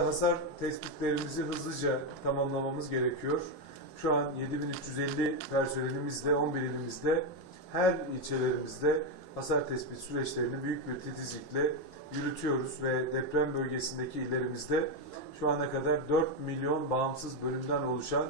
Hasar tespitlerimizi hızlıca tamamlamamız gerekiyor. Şu an 7350 personelimizle 11 ilimizde her ilçelerimizde hasar tespit süreçlerini büyük bir titizlikle yürütüyoruz ve deprem bölgesindeki illerimizde şu ana kadar 4 milyon bağımsız bölümden oluşan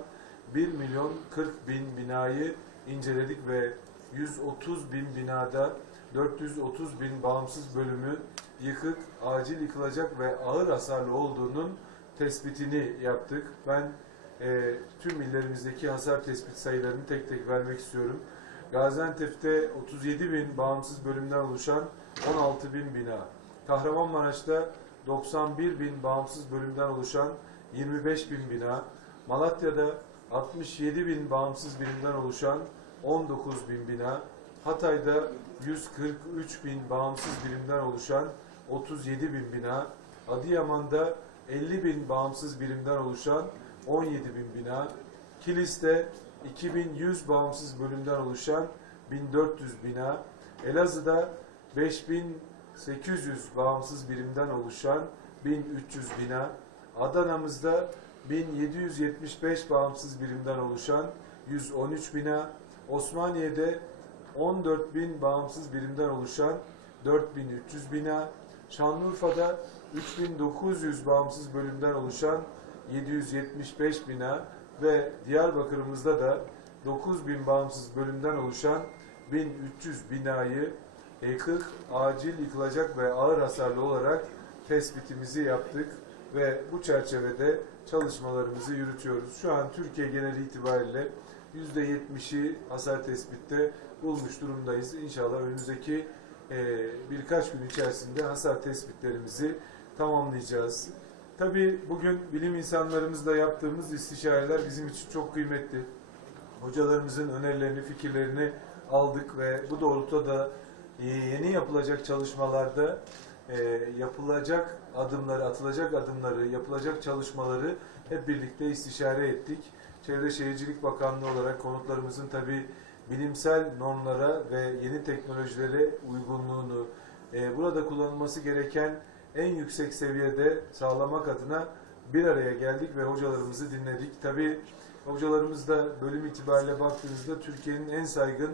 1 milyon 40 bin binayı inceledik ve 130 bin binada 430 bin bağımsız bölümü yıkık, acil yıkılacak ve ağır hasarlı olduğunun tespitini yaptık. Ben e, tüm illerimizdeki hasar tespit sayılarını tek tek vermek istiyorum. Gaziantep'te 37 bin bağımsız bölümden oluşan 16 bin bina. Kahramanmaraş'ta 91 bin bağımsız bölümden oluşan 25 bin bina. Malatya'da 67 bin bağımsız birimden oluşan 19 bin bina. Hatay'da 143 bin bağımsız birimden oluşan 37 bin bina. Adıyaman'da 50 bin bağımsız birimden oluşan 17 bin bina. Kilis'te 2100 bağımsız bölümden oluşan 1400 bina. Elazığ'da 5800 bağımsız birimden oluşan 1300 bina. Adana'mızda 1775 bağımsız birimden oluşan 113 bina. Osmaniye'de 14 bin bağımsız birimden oluşan 4300 bina. Şanlıurfa'da 3900 bağımsız bölümden oluşan 775 bina ve Diyarbakır'ımızda da 9000 bağımsız bölümden oluşan 1300 binayı yıkık, acil yıkılacak ve ağır hasarlı olarak tespitimizi yaptık ve bu çerçevede çalışmalarımızı yürütüyoruz. Şu an Türkiye geneli itibariyle %70'i hasar tespitte bulmuş durumdayız. İnşallah önümüzdeki e, birkaç gün içerisinde hasar tespitlerimizi tamamlayacağız. Tabii bugün bilim insanlarımızla yaptığımız istişareler bizim için çok kıymetli. Hocalarımızın önerilerini, fikirlerini aldık ve bu doğrultuda da e, yeni yapılacak çalışmalarda e, yapılacak adımları, atılacak adımları, yapılacak çalışmaları hep birlikte istişare ettik. Çevre Şehircilik Bakanlığı olarak konutlarımızın tabii bilimsel normlara ve yeni teknolojilere uygunluğunu, e, burada kullanılması gereken en yüksek seviyede sağlamak adına bir araya geldik ve hocalarımızı dinledik. Tabii hocalarımız da bölüm itibariyle baktığınızda Türkiye'nin en saygın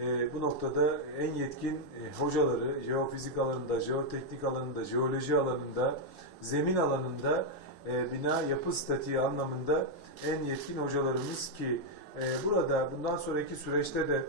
e, bu noktada en yetkin e, hocaları jeofizik alanında, jeoteknik alanında, jeoloji alanında, zemin alanında, e, bina yapı statiği anlamında en yetkin hocalarımız ki e, burada bundan sonraki süreçte de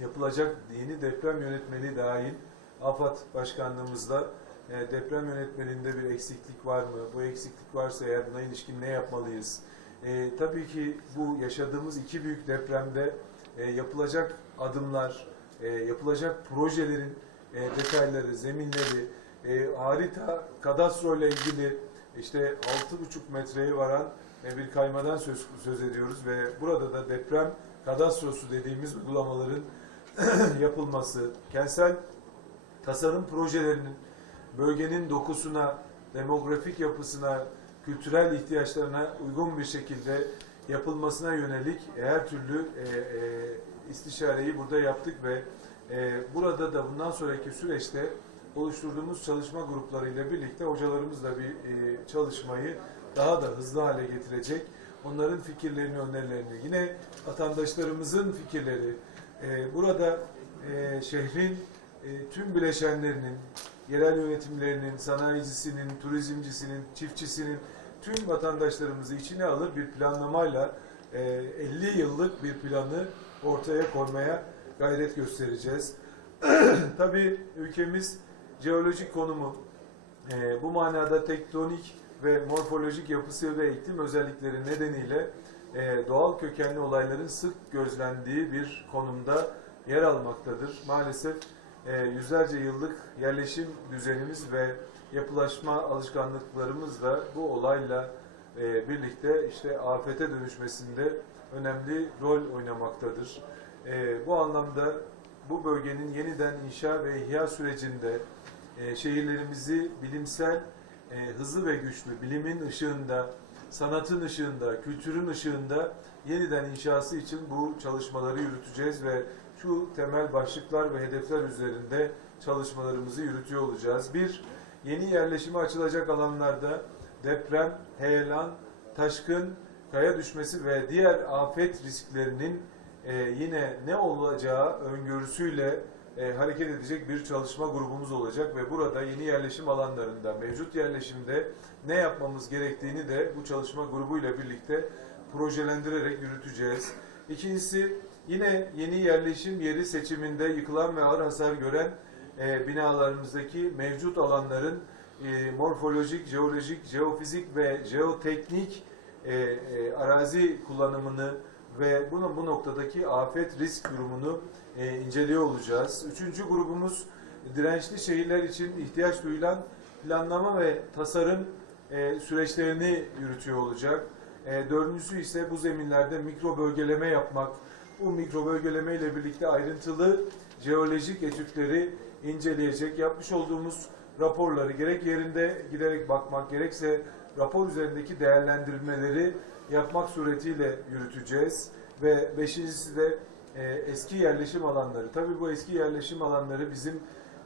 yapılacak yeni deprem yönetmeliği dahil AFAD Başkanlığımızla e, deprem yönetmeliğinde bir eksiklik var mı? Bu eksiklik varsa eğer buna ilişkin ne yapmalıyız? E, tabii ki bu yaşadığımız iki büyük depremde e, yapılacak adımlar, e, yapılacak projelerin e, detayları, zeminleri, e, harita, kadastro ile ilgili işte 6,5 metreye varan bir kaymadan söz, söz ediyoruz ve burada da deprem kadastrosu dediğimiz uygulamaların yapılması, kentsel tasarım projelerinin bölgenin dokusuna, demografik yapısına, kültürel ihtiyaçlarına uygun bir şekilde yapılmasına yönelik her türlü e, e, istişareyi burada yaptık ve e, burada da bundan sonraki süreçte oluşturduğumuz çalışma gruplarıyla birlikte hocalarımızla bir e, çalışmayı daha da hızlı hale getirecek. Onların fikirlerini, önerilerini, yine vatandaşlarımızın fikirleri, e, burada e, şehrin e, tüm bileşenlerinin, yerel yönetimlerinin, sanayicisinin, turizmcisinin, çiftçisinin, tüm vatandaşlarımızı içine alır bir planlamayla e, 50 yıllık bir planı ortaya koymaya gayret göstereceğiz. Tabii ülkemiz jeolojik konumu, e, bu manada tektonik ve morfolojik yapısı ve iklim özellikleri nedeniyle e, doğal kökenli olayların sık gözlendiği bir konumda yer almaktadır. Maalesef e, yüzlerce yıllık yerleşim düzenimiz ve yapılaşma alışkanlıklarımız da bu olayla e, birlikte işte afete dönüşmesinde önemli rol oynamaktadır. E, bu anlamda bu bölgenin yeniden inşa ve ihya sürecinde e, şehirlerimizi bilimsel, e, hızlı ve güçlü, bilimin ışığında, sanatın ışığında, kültürün ışığında yeniden inşası için bu çalışmaları yürüteceğiz ve şu temel başlıklar ve hedefler üzerinde çalışmalarımızı yürütüyor olacağız. Bir, yeni yerleşime açılacak alanlarda deprem, heyelan, taşkın, kaya düşmesi ve diğer afet risklerinin e, yine ne olacağı öngörüsüyle e, hareket edecek bir çalışma grubumuz olacak ve burada yeni yerleşim alanlarında, mevcut yerleşimde ne yapmamız gerektiğini de bu çalışma grubuyla birlikte projelendirerek yürüteceğiz. İkincisi yine yeni yerleşim yeri seçiminde yıkılan ve ağır hasar gören e, binalarımızdaki mevcut alanların e, morfolojik, jeolojik, jeofizik ve jeoteknik e, e, arazi kullanımını ve bunu bu noktadaki afet risk durumunu e, inceliyor olacağız. Üçüncü grubumuz dirençli şehirler için ihtiyaç duyulan planlama ve tasarım e, süreçlerini yürütüyor olacak. E, dördüncüsü ise bu zeminlerde mikro bölgeleme yapmak. Bu mikro bölgeleme ile birlikte ayrıntılı jeolojik etütleri inceleyecek. Yapmış olduğumuz raporları gerek yerinde giderek bakmak gerekse rapor üzerindeki değerlendirmeleri yapmak suretiyle yürüteceğiz. Ve beşincisi de e, eski yerleşim alanları. Tabii bu eski yerleşim alanları bizim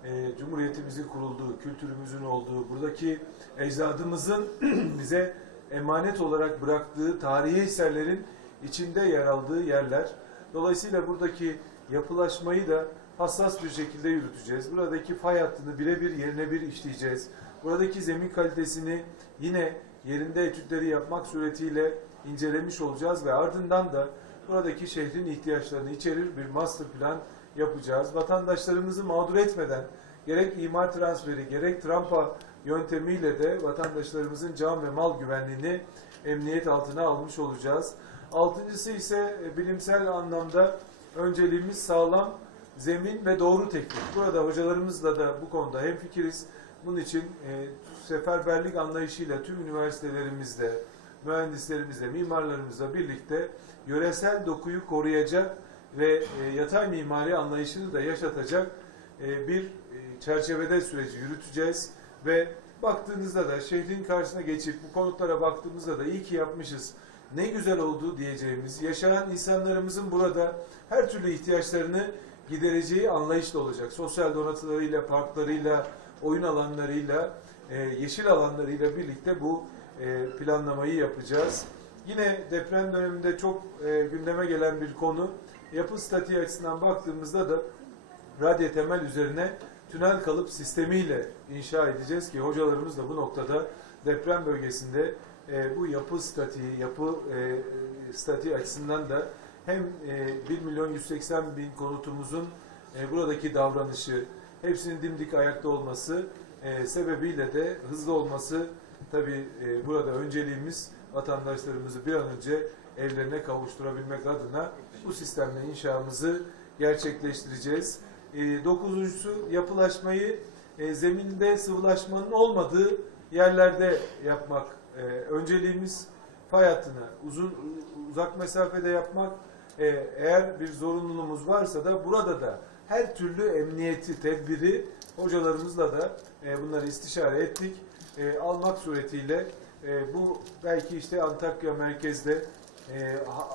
e, Cumhuriyetimizin kurulduğu, kültürümüzün olduğu, buradaki ecdadımızın bize emanet olarak bıraktığı tarihi eserlerin içinde yer aldığı yerler. Dolayısıyla buradaki yapılaşmayı da hassas bir şekilde yürüteceğiz. Buradaki fay hattını birebir yerine bir işleyeceğiz. Buradaki zemin kalitesini yine yerinde etütleri yapmak suretiyle incelemiş olacağız ve ardından da buradaki şehrin ihtiyaçlarını içerir bir master plan yapacağız. Vatandaşlarımızı mağdur etmeden gerek imar transferi gerek trampa yöntemiyle de vatandaşlarımızın can ve mal güvenliğini emniyet altına almış olacağız. Altıncısı ise e, bilimsel anlamda önceliğimiz sağlam zemin ve doğru teknik. Burada hocalarımızla da bu konuda hemfikiriz. Bunun için e, seferberlik anlayışıyla tüm üniversitelerimizde, mühendislerimizle, mimarlarımızla birlikte yöresel dokuyu koruyacak ve e, yatay mimari anlayışını da yaşatacak e, bir e, çerçevede süreci yürüteceğiz ve baktığınızda da şehrin karşısına geçip bu konutlara baktığımızda da iyi ki yapmışız, ne güzel oldu diyeceğimiz, yaşayan insanlarımızın burada her türlü ihtiyaçlarını gidereceği anlayışla olacak. Sosyal donatılarıyla, parklarıyla, oyun alanlarıyla, yeşil alanlarıyla birlikte bu e, planlamayı yapacağız. Yine deprem döneminde çok e, gündeme gelen bir konu, yapı statiği açısından baktığımızda da radyo temel üzerine tünel kalıp sistemiyle inşa edeceğiz ki hocalarımız da bu noktada deprem bölgesinde e, bu yapı statiği, yapı statiği açısından da hem e, 1 milyon 180 bin konutumuzun buradaki davranışı, hepsinin dimdik ayakta olması sebebiyle de hızlı olması tabi burada önceliğimiz vatandaşlarımızı bir an önce evlerine kavuşturabilmek adına bu sistemle inşamızı gerçekleştireceğiz. E, dokuzuncusu yapılaşmayı e, zeminde sıvılaşmanın olmadığı yerlerde yapmak. E, önceliğimiz fay hattına uzun uzak mesafede yapmak. E, eğer bir zorunluluğumuz varsa da burada da her türlü emniyeti, tedbiri hocalarımızla da e, bunları istişare ettik. E, almak suretiyle e, bu belki işte Antakya merkezde, e, Ha-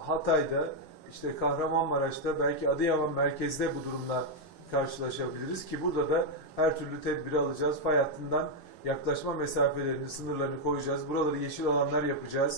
Hatay'da, işte Kahramanmaraş'ta, belki Adıyaman merkezde bu durumla karşılaşabiliriz ki burada da her türlü tedbiri alacağız. Fay hattından yaklaşma mesafelerini, sınırlarını koyacağız. Buraları yeşil alanlar yapacağız.